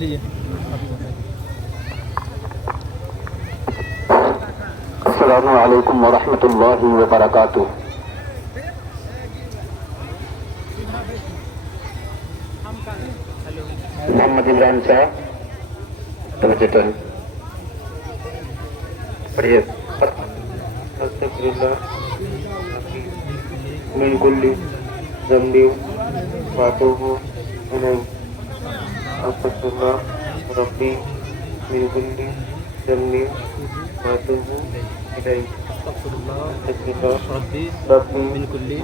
लीजिए। अस्सलामु अलैकुम व रहमतुल्लाहि व बरकातुहू। मोहम्मद इमरान साहब तवज्जो पढ़िए। अस्तगफिरुल्लाह मिन कुल्ली ज़ंबिन व अतूबु इलैह। अस्तगफिरुल्लाह रब्बी मिन कुल्ली ज़ंबिन व अतूबु इलैह। अस्तगफिरुल्लाह रब्बी रब्बी मिन कुल्ली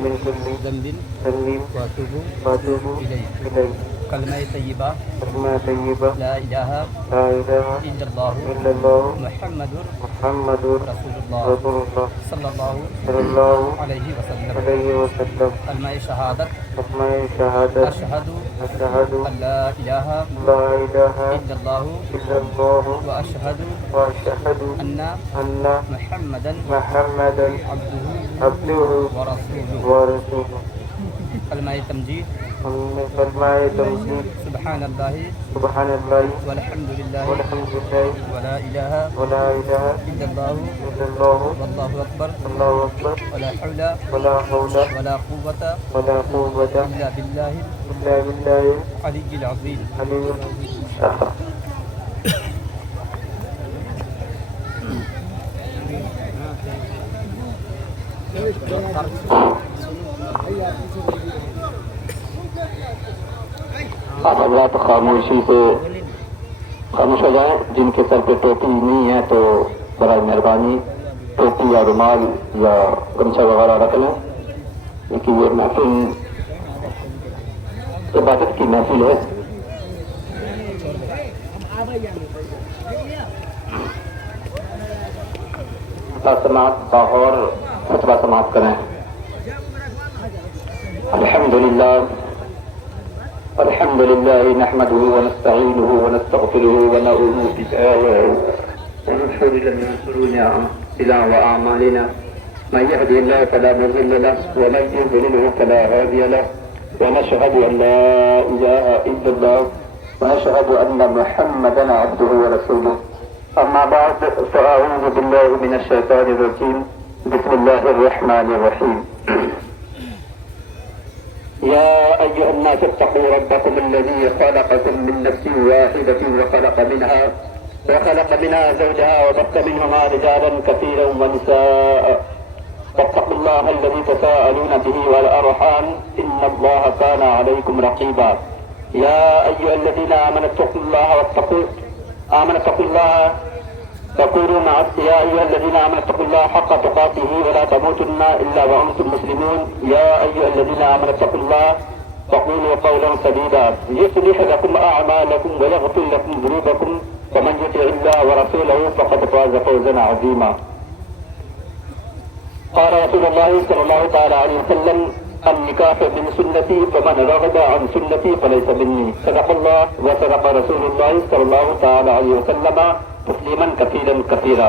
ज़ंबिन ज़ंबिन व अतूबु व अतूबु इलैह। इलैह। कलमा तय्यबा कलमा तय्यबा ला इलाहा ला इलाहा इल्लल्लाह इल्लल्लाह मुहम्मदुर मुहम्मदुर रसूलुल्लाह रसूलुल्लाह सल्लल्लाहु सल्लल्लाहु अलैहि वसल्लम। अलैहि वसल्लम। कलमा शहादत कलमा शहादत अशहदु अशहदु अल्ला इलाहा ला इलाहा इल्लल्लाह इल्लल्लाह व अशहदु व अशहदु अन्ना अन्ना मुहम्मदन मुहम्मदन अब्दुहु अब्दुहु व रसूलुहु। व रसूलुहु। कलमा तमजीद कलमा तमजीद सुब्हानल्लाहि सुब्हानल्लाह वल्हम्दुलिल्लाहि वल्हम्दुलिल्लाह व ला इलाहा व ला इलाहा इल्लल्लाह इल्लल्लाह वल्लाहु अकबर अल्लाहु अकबर व ला हौला व ला हौला व ला कुव्वता व ला कुव्वता इल्ला बिल्लाहिल इल्ला बिल्लाहिल अलिय्यिल अज़ीम। अलीयुल आप हजरात खामोशी से खामोश हो जाए। जिनके सर पे टोपी नहीं है तो बराए मेहरबानी टोपी या रुमाल या गमछा वगैरह रख लें, क्योंकि ये महफिल इबादत की महफिल है। समात और खुतबा समाप्त करें। अल्हम्दुलिल्लाह अल्हम्दुलिल्लाह नहमदुहु व नस्तईनुहु व नस्तगफिरुहु व नऊज़ु बिल्लाहि मिन शुरूरि अंफुसिना व अअमालिना मन यहदिहिल्लाहु फला मुज़िल्ल लहु व मन युज़लिल्हु फला हादिय लहु व नशहदु अन ला इलाहा इल्लल्लाह व नशहदु अन्न मुहम्मदन अब्दुहु व रसूलुहु। अम्मा बाद फ़अऊज़ु बिल्लाहि मिनश शैतानिर रजीम। बिस्मिल्लाहिर रहमानिर रहीम। या अय्युहन्नास इत्तक़ू रब्बकुम अल्लज़ी ख़लक़कुम मिन नफ्सिन वाहिदतिन व ख़लक़ मिनहा ज़ौजहा व बस्स मिनहुमा रिजालन कसीरन व निसाअ वत्तक़ुल्लाह अल्लज़ी तसाअलून बिही वल अरहाम इन्नल्लाह कान अलैकुम रक़ीबा। या अय्युहल्लज़ीना आमनु इत्तक़ुल्लाह वक़ूलू या अय्युहल्लज़ीना आमनु इत्तक़ुल्लाह हक़्क़ तुक़ातिही व ला तमूतुन्ना इल्ला व अंतुम मुस्लिमून। या अय्युहल्लज़ीना आमनु इत्तक़ुल्लाह वक़ूलू क़ौलन सदीदा युस्लिह लकुम अअमालकुम व यग़फिर लकुम ज़ुनूबकुम व मन युति'िल्लाह व रसूलहु फ़क़द फ़ाज़ फ़ौज़न अज़ीमा। क़ाल रसूलुल्लाह सल्लल्लाहु तआला अलैहि वसल्लम अन्निकाहु मिन सुन्नती फ़मन रग़िबा अन सुन्नती फ़लैसा मिन्नी। सदक़ल्लाह व सदक़ रसूलुल्लाह सल्लल्लाहु तआला अलैहि वसल्लम तस्लीमन कसीरन कसीरा।